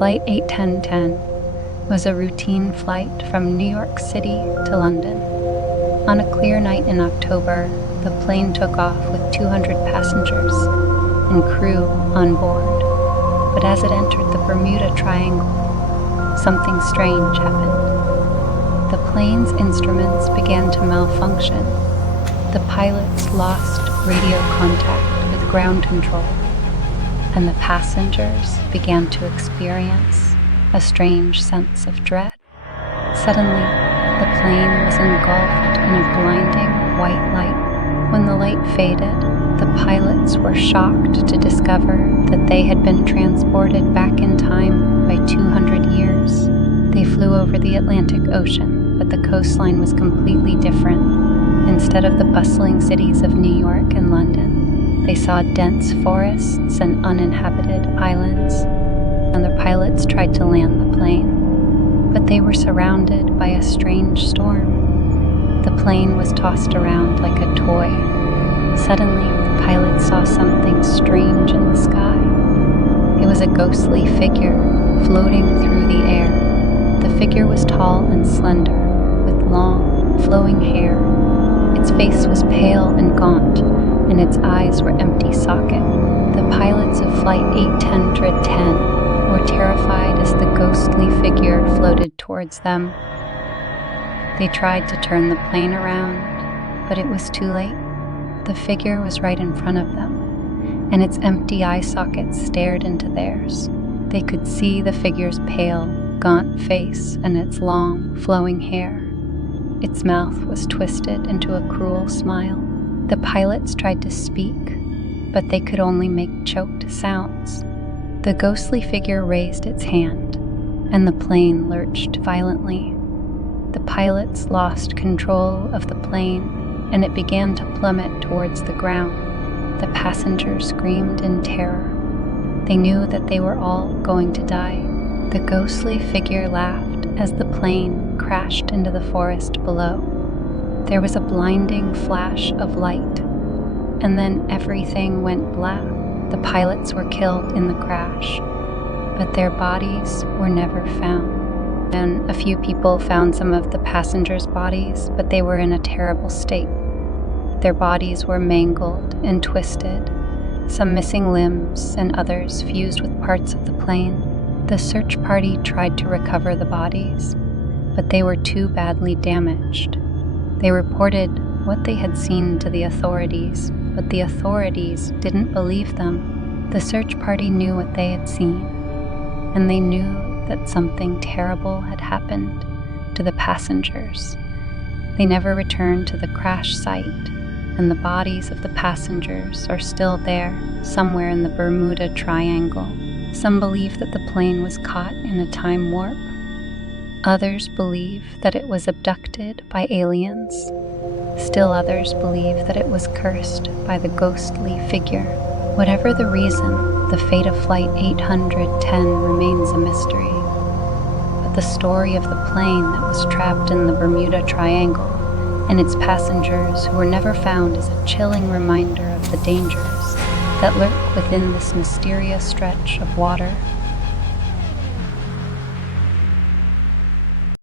Flight 81010 was a routine flight from New York City to London. On a clear night in October, the plane took off with 200 passengers and crew on board. But as it entered the Bermuda Triangle, something strange happened. The plane's instruments began to malfunction. The pilots lost radio contact with ground control, and the passengers began to experience a strange sense of dread. Suddenly, the plane was engulfed in a blinding white light. When the light faded, the pilots were shocked to discover that they had been transported back in time by 200 years. They flew over the Atlantic Ocean, but the coastline was completely different. Instead of the bustling cities of New York and London, they saw dense forests and uninhabited islands, and the pilots tried to land the plane, but they were surrounded by a strange storm. The plane was tossed around like a toy. Suddenly, the pilots saw something strange in the sky. It was a ghostly figure floating through the air. The figure was tall and slender, with long, flowing hair. Its face was pale and gaunt, and its eyes were empty socket. The pilots of Flight 81010 were terrified as the ghostly figure floated towards them. They tried to turn the plane around, but it was too late. The figure was right in front of them, and its empty eye sockets stared into theirs. They could see the figure's pale, gaunt face and its long, flowing hair. Its mouth was twisted into a cruel smile. The pilots tried to speak, but they could only make choked sounds. The ghostly figure raised its hand, and the plane lurched violently. The pilots lost control of the plane, and it began to plummet towards the ground. The passengers screamed in terror. They knew that they were all going to die. The ghostly figure laughed as the plane crashed into the forest below. There was a blinding flash of light, and then everything went black. The pilots were killed in the crash, but their bodies were never found. And a few people found some of the passengers' bodies, but they were in a terrible state. Their bodies were mangled and twisted, some missing limbs and others fused with parts of the plane. The search party tried to recover the bodies, but they were too badly damaged. They reported what they had seen to the authorities, but the authorities didn't believe them. The search party knew what they had seen, and they knew that something terrible had happened to the passengers. They never returned to the crash site, and the bodies of the passengers are still there, somewhere in the Bermuda Triangle. Some believe that the plane was caught in a time warp. Others believe that it was abducted by aliens. Still others believe that it was cursed by the ghostly figure. Whatever the reason, the fate of Flight 810 remains a mystery. But the story of the plane that was trapped in the Bermuda Triangle and its passengers who were never found is a chilling reminder of the dangers that lurk within this mysterious stretch of water